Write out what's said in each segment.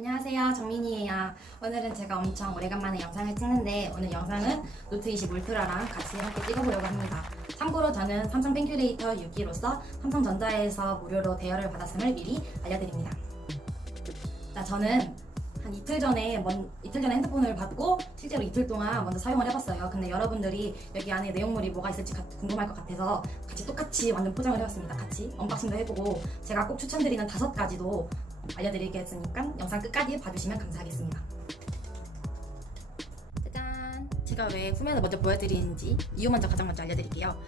안녕하세요, 정민이에요. 오늘은 제가 엄청 오래간만에 영상을 찍는데 오늘 영상은 노트 20 울트라랑 같이 함께 찍어보려고 합니다. 참고로 저는 삼성 펜큐레이터 6기로서 삼성전자에서 무료로 대여를 받았음을 미리 알려드립니다. 자, 저는 한 이틀 전에 핸드폰을 받고 실제로 이틀 동안 먼저 사용을 해봤어요. 근데 여러분들이 여기 안에 내용물이 뭐가 있을지 궁금할 것 같아서 같이 똑같이 완전 포장을 해봤습니다. 같이 언박싱도 해보고 제가 꼭 추천드리는 5가지도 알려드리겠으니까 영상 끝까지 봐주시면 감사하겠습니다. 짜잔! 제가 왜 후면을 먼저 보여드리는지 이유 가장 먼저 알려드릴게요.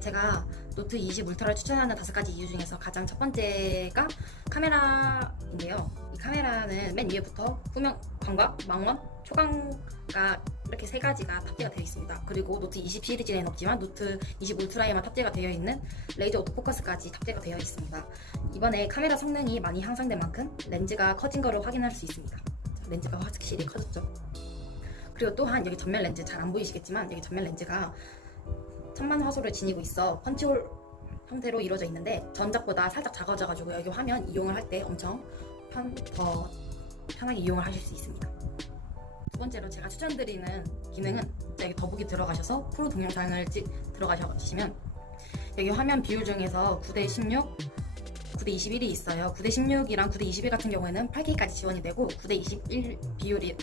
제가 노트 20 울트라를 추천하는 5가지 이유 중에서 가장 첫 번째가 카메라인데요. 이 카메라는 맨 위에부터 후면광과 망원, 초광가 이렇게 3가지가 탑재가 되어 있습니다. 그리고 노트 20 시리즈에는 없지만 노트 20 울트라에만 탑재가 되어 있는 레이저 오토포커스까지 탑재가 되어 있습니다. 이번에 카메라 성능이 많이 향상된 만큼 렌즈가 커진 거를 확인할 수 있습니다. 렌즈가 확실히 커졌죠. 그리고 또한 여기 전면 렌즈 잘 안 보이시겠지만 여기 전면 렌즈가 천만 화소를 지니고 있어 펀치홀 형태로 이루어져 있는데 전작보다 살짝 작아져가지고 여기 화면 이용을 할 때 엄청 더 편하게 이용을 하실 수 있습니다. 두 번째로 제가 추천드리는 기능은 여기 더보기 들어가셔서 프로 동영상을 들어가시면 여기 화면 비율 중에서 9:16, 9:21이 있어요. 9:16이랑 9:21 같은 경우에는 8K까지 지원이 되고 9:21 비율이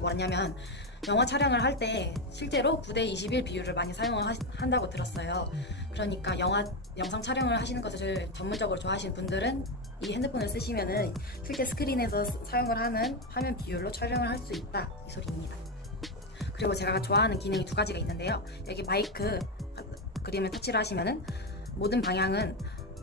뭐냐면 영화 촬영을 할 때 실제로 9:21 비율을 많이 사용을 한다고 들었어요. 그러니까 영상 촬영을 하시는 것을 전문적으로 좋아하시는 분들은 이 핸드폰을 쓰시면은 실제 스크린에서 사용을 하는 화면 비율로 촬영을 할 수 있다, 이 소리입니다. 그리고 제가 좋아하는 기능이 2가지가 있는데요. 여기 마이크 그림을 터치를 하시면은 모든 방향은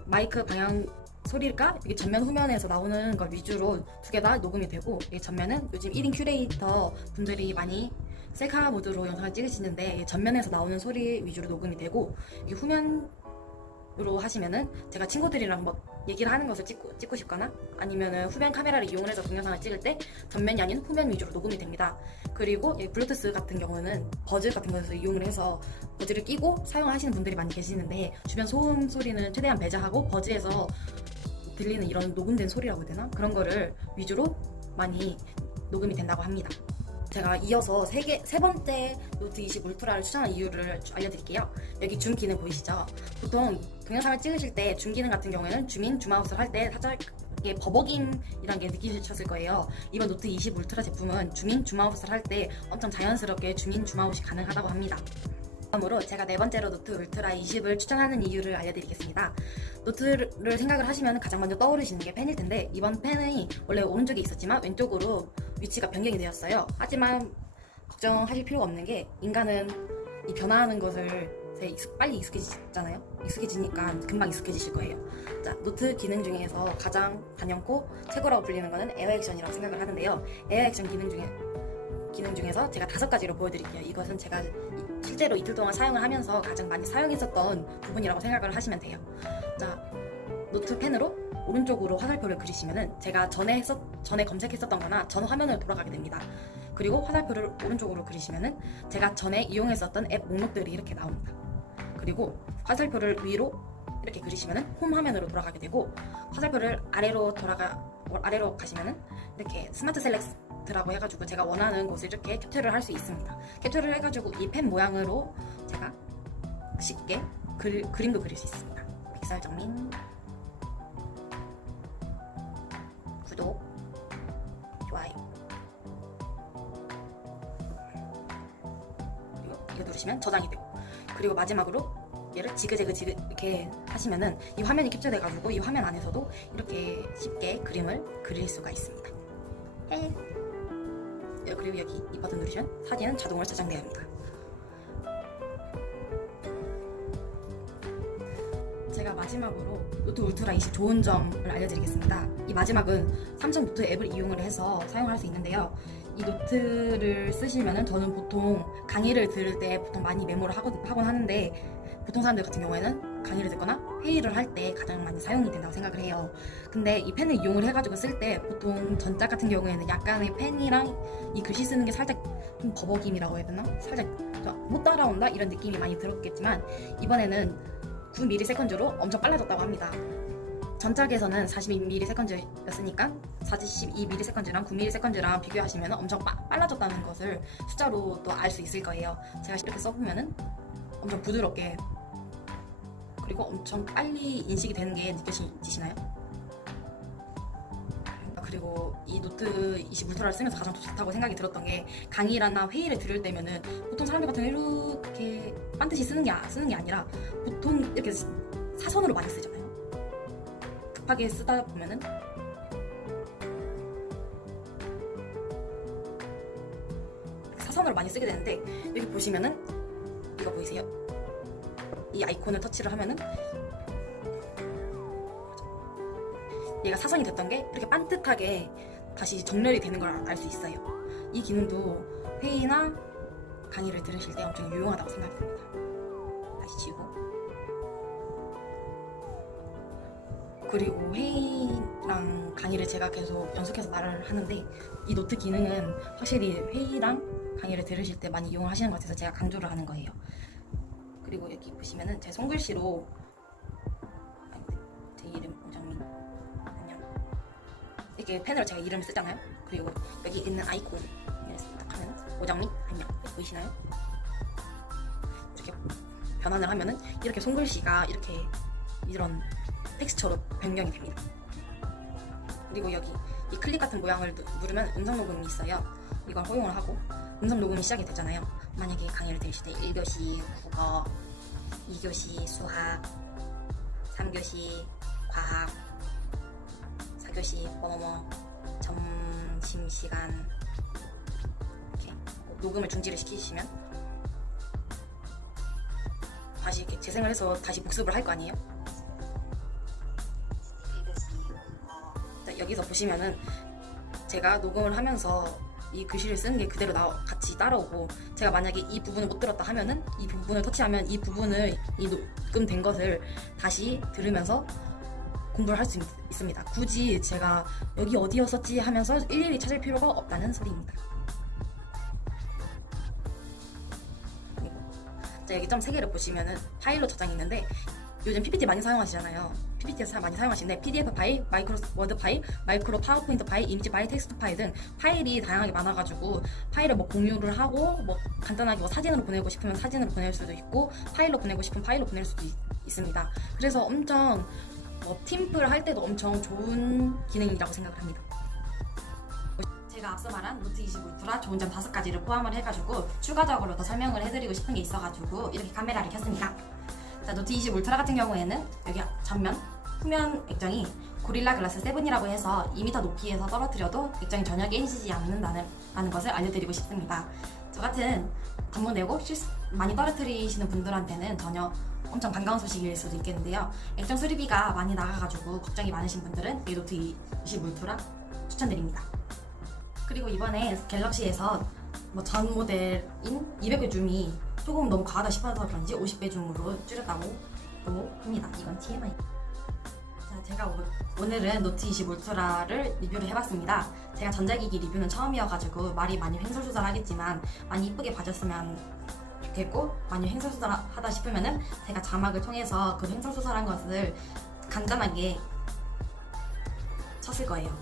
마이크 방향 소리가 여기 전면 후면에서 나오는 걸 위주로 2개 다 녹음이 되고, 여기 전면은 요즘 1인 큐레이터 분들이 많이 셀카 모드로 영상을 찍으시는데 전면에서 나오는 소리 위주로 녹음이 되고, 이 후면으로 하시면은 제가 친구들이랑 뭐 얘기를 하는 것을 찍고 싶거나 아니면은 후면 카메라를 이용을 해서 동영상을 찍을 때 전면이 아닌 후면 위주로 녹음이 됩니다. 그리고 이 블루투스 같은 경우는 버즈 같은 것을 이용을 해서 버즈를 끼고 사용하시는 분들이 많이 계시는데 주변 소음 소리는 최대한 배제하고 버즈에서 들리는 이런 녹음된 소리라고 해야 되나? 그런 거를 위주로 많이 녹음이 된다고 합니다. 제가 이어서 세 번째 노트 20 울트라를 추천한 이유를 알려드릴게요. 여기 줌 기능 보이시죠? 보통 동영상을 찍으실 때 줌 기능 같은 경우에는 줌인, 줌아웃을 할 때 살짝 버벅임이란 게 느끼셨을 거예요. 이번 노트 20 울트라 제품은 줌인, 줌아웃을 할 때 엄청 자연스럽게 줌인, 줌아웃이 가능하다고 합니다. 다음으로 제가 4번째로 노트 울트라 20을 추천하는 이유를 알려드리겠습니다. 노트를 생각을 하시면 가장 먼저 떠오르시는 게 펜일 텐데, 이번 펜이 원래 오른쪽에 있었지만 왼쪽으로 위치가 변경이 되었어요. 하지만 걱정하실 필요가 없는 게, 인간은 이 변화하는 것을 빨리 익숙해지잖아요. 익숙해지니까 금방 익숙해지실 거예요. 자, 노트 기능 중에서 가장 단연코 최고라고 불리는 거는 에어 액션이라고 생각을 하는데요. 에어 액션 기능 중에서 제가 5가지로 보여드릴게요. 이것은 제가 실제로 이틀 동안 사용을 하면서 가장 많이 사용했었던 부분이라고 생각을 하시면 돼요. 자, 노트 펜으로 오른쪽으로 화살표를 그리시면은 제가 전에 검색했었던 거나 전 화면으로 돌아가게 됩니다. 그리고 화살표를 오른쪽으로 그리시면은 제가 전에 이용했었던 앱 목록들이 이렇게 나옵니다. 그리고 화살표를 위로 이렇게 그리시면은 홈 화면으로 돌아가게 되고, 화살표를 아래로 가시면은 이렇게 스마트 셀렉트라고 해가지고 제가 원하는 곳을 이렇게 캡처를 할 수 있습니다. 캡처를 해가지고 이 펜 모양으로 제가 쉽게 그림도 그릴 수 있습니다. 픽셀정민 구독, 좋아요, 그리고 이거 누르시면 저장이 되고, 그리고 마지막으로 얘를 지그재그 이렇게 하시면은 이 화면이 캡처돼가지고 이 화면 안에서도 이렇게 쉽게 그림을 그릴 수가 있습니다. 그리고 여기 이 버튼 누르시면 사진은 자동으로 저장되어 합니다. 제가 마지막으로 노트 울트라 20 좋은 점을 알려드리겠습니다. 이 마지막은 삼성 노트 앱을 이용을 해서 사용할 수 있는데요. 이 노트를 쓰시면은 저는 보통 강의를 들을 때 보통 많이 메모를 하곤 하는데, 보통 사람들 같은 경우에는 강의를 듣거나 회의를 할 때 가장 많이 사용이 된다고 생각을 해요. 근데 이 펜을 이용을 해가지고 쓸 때 보통 전작 같은 경우에는 약간의 펜이랑 이 글씨 쓰는 게 살짝 좀 버벅임이라고 해야 되나? 살짝 못 따라온다 이런 느낌이 많이 들었겠지만, 이번에는 9ms/s로 엄청 빨라졌다고 합니다. 전작에서는 42ms였으니까 42ms랑 9ms랑 비교하시면 엄청 빨라졌다는 것을 숫자로 또 알 수 있을 거예요. 제가 이렇게 써보면은 엄청 부드럽게 그리고 엄청 빨리 인식이 되는 게 느껴지시나요? 그리고 이 노트 20 울트라를 쓰면서 가장 좋다고 생각이 들었던 게 강의나 회의를 들을 때면은 보통 사람들 같은 경우 이렇게 반드시 쓰는 게 아니라 보통 이렇게 사선으로 많이 쓰잖아요. 급하게 쓰다 보면은 사선으로 많이 쓰게 되는데 여기 보시면은 이거 보이세요? 이 아이콘을 터치를 하면은 얘가 사선이 됐던 게 이렇게 반듯하게 다시 정렬이 되는 걸 알 수 있어요. 이 기능도 회의나 강의를 들으실 때 엄청 유용하다고 생각이 듭니다. 다시 지우고. 그리고 회의랑 강의를 제가 계속 연속해서 말을 하는데 이 노트 기능은 확실히 회의랑 강의를 들으실 때 많이 이용을 하시는 것 같아서 제가 강조를 하는 거예요. 그리고 여기 보시면은 제 손글씨로 제 이름 오정민 안녕 이렇게 펜으로 제가 이름을 쓰잖아요. 그리고 여기 있는 아이콘을 딱 하면 오정민 안녕 보이시나요? 이렇게 변환을 하면은 이렇게 손글씨가 이렇게 이런 텍스처로 변경이 됩니다. 그리고 여기 이 클릭 같은 모양을 누르면 음성 녹음이 있어요. 이걸 허용을 하고 음성 녹음이 시작이 되잖아요. 만약에 강의를 들으실 때 1교시 국어, 2교시 수학, 3교시 과학, 4교시 뭐뭐뭐 점심시간 이렇게 녹음을 중지를 시키시면 다시 이렇게 재생을 해서 다시 복습을 할 거 아니에요? 여기서 보시면은 제가 녹음을 하면서 이 글씨를 쓰는 게 그대로 같이 따라오고 제가 만약에 이 부분을 못 들었다 하면은 이 부분을 터치하면 이 부분을 이 녹음된 것을 다시 들으면서 공부를 할 수 있습니다. 굳이 제가 여기 어디였었지 하면서 일일이 찾을 필요가 없다는 소리입니다. 자, 여기 점 3개를 보시면은 파일로 저장이 있는데 요즘 PPT 많이 사용하시잖아요. PPT 많이 사용하시는데 PDF 파일, 마이크로 워드 파일, 마이크로 파워포인트 파일, 이미지 파일, 텍스트 파일 등 파일이 다양하게 많아가지고 파일을 뭐 공유를 하고 뭐 간단하게 뭐 사진으로 보내고 싶으면 사진으로 보낼 수도 있고 파일로 보내고 싶으면 파일로 보낼 수도 있습니다. 그래서 엄청 뭐 팀플 할 때도 엄청 좋은 기능이라고 생각을 합니다. 제가 앞서 말한 노트 20 울트라 좋은 점 5가지를 포함을 해가지고 추가적으로 더 설명을 해드리고 싶은 게 있어가지고 이렇게 카메라를 켰습니다. 자, 노트 20 울트라 같은 경우에는 여기 전면, 후면 액정이 고릴라 글라스 7이라고 해서 2m 높이에서 떨어뜨려도 액정이 전혀 깨지지 않는다는 것을 알려드리고 싶습니다. 저 같은 단문 내고 많이 떨어뜨리시는 분들한테는 전혀 엄청 반가운 소식일 수도 있겠는데요. 액정 수리비가 많이 나가가지고 걱정이 많으신 분들은 이 노트 20 울트라 추천드립니다. 그리고 이번에 갤럭시에서 뭐 전 모델인 200배 줌이 조금 너무 과하다 싶어서 그런지 50배 줌으로 줄였다고 합니다. 이건 TMI. 자, 제가 오늘은 노트 20 울트라를 리뷰를 해봤습니다. 제가 전자기기 리뷰는 처음이어가지고 말이 많이 횡설수설하겠지만 많이 이쁘게 봐줬으면 좋겠고 많이 횡설수설하다 싶으면은 제가 자막을 통해서 그 횡설수설한 것을 간단하게 쳤을 거예요.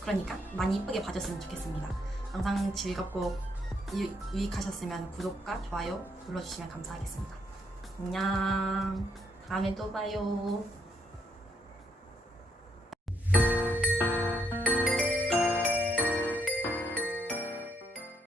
그러니까 많이 이쁘게 봐줬으면 좋겠습니다. 영상 즐겁고 유익하셨으면 구독과 좋아요 눌러주시면 감사하겠습니다. 안녕. 다음에 또 봐요.